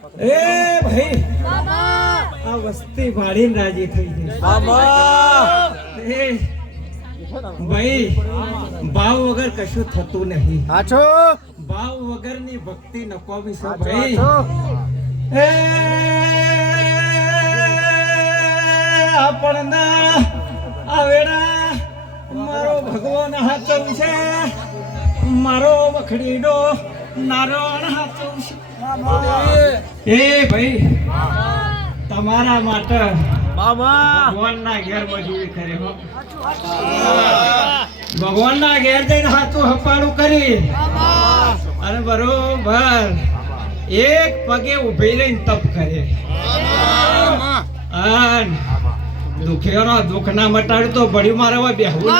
એ ભાઈ આ વસ્તી ભાડીને રાજી થઈ ગઈ એ ભાઈ ભાવ વગર કશું થતું નહીં. ભાવ વગરની ભક્તિ નકોમી છે ભાઈ. એ આપણને આવેડા મારો ભગવાન હાચવ છે, મારો વખડીનો નારાયણ હાચવ છે. એ ભાઈ તમારા માટે ભગવાનના ઘેર મજૂરી કરે હો. ભગવાનના ઘેર જઈને હાથું હપાડું કરી અને બરોબર એક પગે ઉભી રહીને તપ કરે. દુખિયાનો દુઃખ ના મટાડ્યું તો બળી મારવા બેહવું એ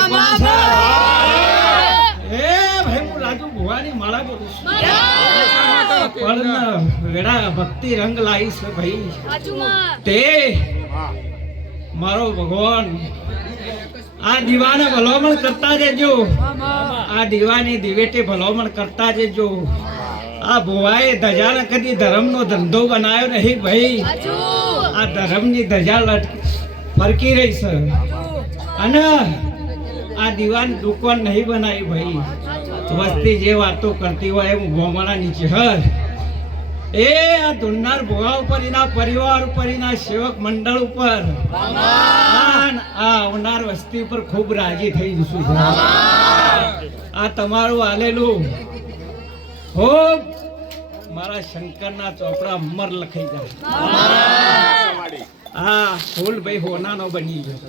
ભાઈ હું રાજુ ભુવાની માળા બોલું છું. પણ વેડા ભક્તિ રંગ લાવી છે ભાઈ. તે મારો ભગવાન આ દીવાને ભલામણ કરતા જજો, આ દીવાની દિવેટી ભલામણ કરતા જજો. આ ભુવાએ ધજાને કદી ધર્મનો ધંધો બનાવ્યો નહીં ભાઈ. આ ધર્મની ધજા ફરકી રહી છે અને આ દીવાન દુકાન નહીં બનાવી ભાઈ. વસ્તી જે વાતો કરતી હોય એમ ગોમાળા નીચે હર એ આ ધૂળનાર ભોગા ઉપર, એના પરિવાર ઉપર, એના સેવક મંડળ ઉપર, આ આવનાર વસ્તી ઉપર ખૂબ રાજી થઈ જશું. આ તમારું આલેલું ખૂબ મારા શંકરના ચોપડા અમર લખાઈ જાય. હા ફૂલ ભાઈ હોનાનો બની ગયો.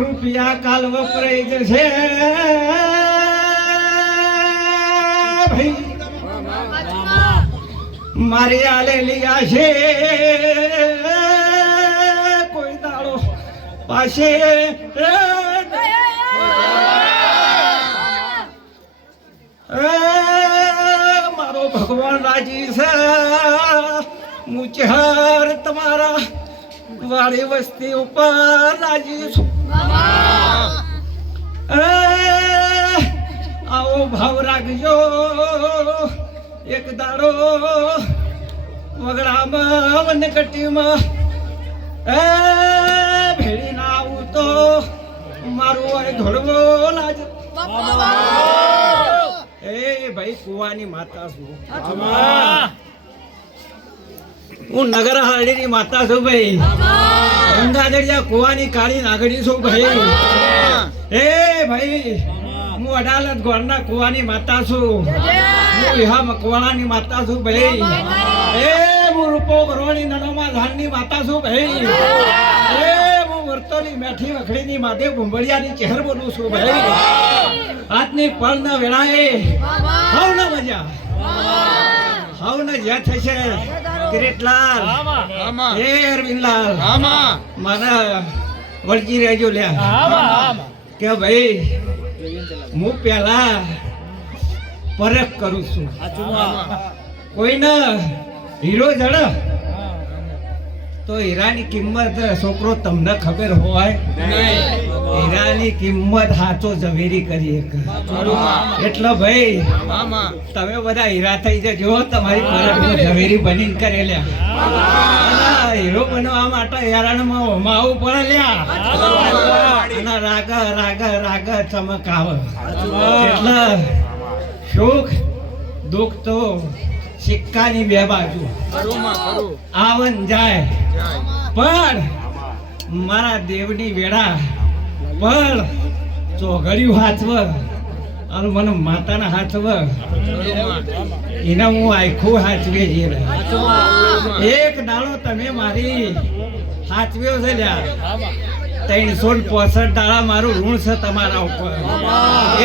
રૂપિયા કાલ વપરાઈ જશે ભાઈ. મારી આલેલી આ છે કોઈ દાડો પાસે મારો ભગવાન રાજી છે. મુચહર તમારા વાળી વસ્તી ઉપર રાજી છું. આવો ભાવ રાખજો. એક દાડો વગડામાં વનકટીમાં ભેડી ના આવું તો મારું આ ધોળવો લાજ. એ ભાઈ કુવાની માતા છું, હું નગર હારડીની માતા છું ભાઈ. ગંગાજળિયા કુવાની કાળી નાગડી છું ભાઈ. એ ભાઈ હું અડાલત ગોળના કુવાની માતા છું, હું વિહા મકવાણાની માતા છું ભાઈ. એ હું રૂપો ગરોની નનોમાં ધાનની માતા છું ભાઈ. એ હું વર્તોની મેઠી વખડીની માધે ભુંબળિયાની ચહેર બોલું છું ભાઈ. આજની પળના વેળાએ હવને મજા હવને જ્યાં થશે કિરીટલાલ એ અરવિંદલાલ મારા વળગી રહેજો લ્યા કે ભાઈ હું પેલા પરખ કરું છું. કોઈને હીરો જડ તો હીરાની કિંમત છોકરો તમને ખબર હોય હીરાની કિંમત હાચો ઝવેરી કરી એટલે ભાઈ તમે બધા હીરા થઈ જજો. તમારી પરખ ઝવેરી બનીને કરેલ્યા હીરો બનવા માટે હેરાનમાં હોમાવું પડે લ્યા. અને રાગ રાગ રાગ ચમકાવ એટલે સુખ દુઃખ તો સિક્કાની બે બાજુ આવન જાય. પણ મારા દેવની વેળા પણ ચોઘડિયું હાથવ અને મને માતાના હાથવ એને હું આખું હાચવે છે. એક દાડો તમે મારી હાચવ્યો છે લ્યા. 365 દાડા મારું ઋણ છે તમારા ઉપર.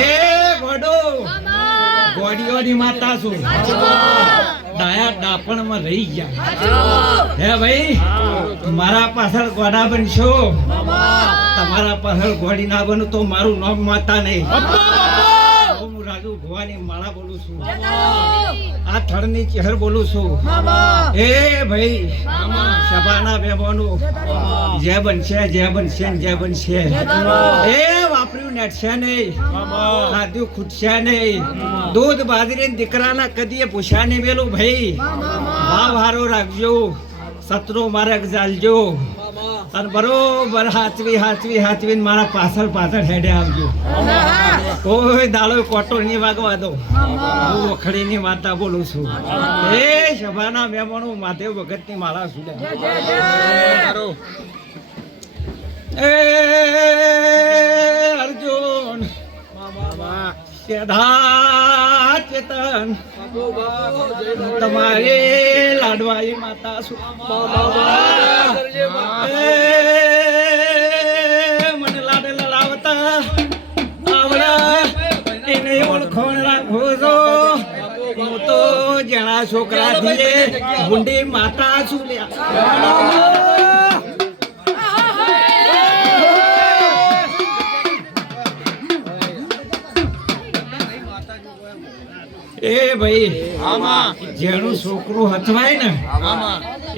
એ ગોડો ગોડીઓની માતા છું, ડાયા ડાપણમાં રહી ગયા. હે ભાઈ મારા પાછળ ગોડા બનશો, તમારા પાછળ ગોડી ના બનું તો મારું નામ માતા નહીં. રાજુ ભુવાની માળા બોલું છું આ થળની ચહેર બોલું છું એ ભાઈ સભાના મહેમાનો જે બનશે ને જે બનશે એ વાપર્યું નેટશે નહીં ખાધું ખૂટશે નહીં દૂધ બાજરી દીકરાના કદીએ પૂછ્યા નહીં મેલું ભાઈ ભાવ હારો રાખજો સતરો માર્ગ ચાલજો અને બરોબર હાચવી મારા પાછળ હેડે આવજો કોઈ દાડો કોટો નહીં વાગવા દો હું વખડી ની વાર્તા બોલું છું એ સભાના મહેમાનો મહાદેવ ભગત ની માળા છું એ અર્જુન સેધા ચેતન તમારે લાડવાઈ માતા છું મને લાડે લડાવતા આવડા એને ઓળખોણ રાખો છો હું તો જણા છોકરા થી ગુંડી માતા છું એ ભાઈ જેનું છોકરું હથવાય ને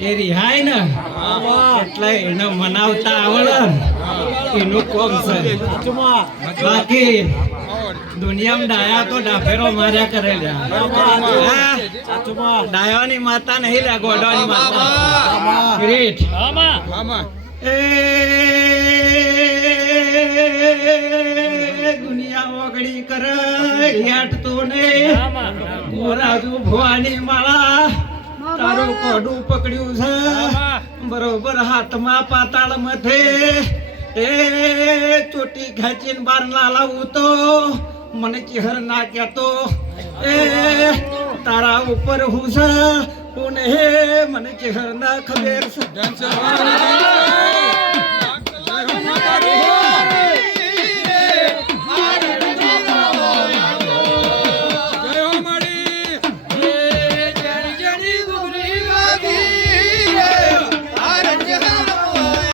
એ રિહાય ને એટલે એને મનાવતા આવડે એનું કોમ છે બાકી દુનિયામાં ડાયા તો ડાફેરો માર્યા કરે ડાયાની માતા નહીં લે ગોડાની માતા ગ્રેટ એ દુનિયા ઓગળી કરે હેઠતો ને રાજુ ભવાની માળા તારું કોડું પકડ્યું છે બરોબર હાથમાં પાતાળ મથે એ ચોટી ખેંચીને બાર ના લાવું તો મને ચહેર ના કહેતો એ તારા ઉપર હું છે મને ચહેર ના ખબર છે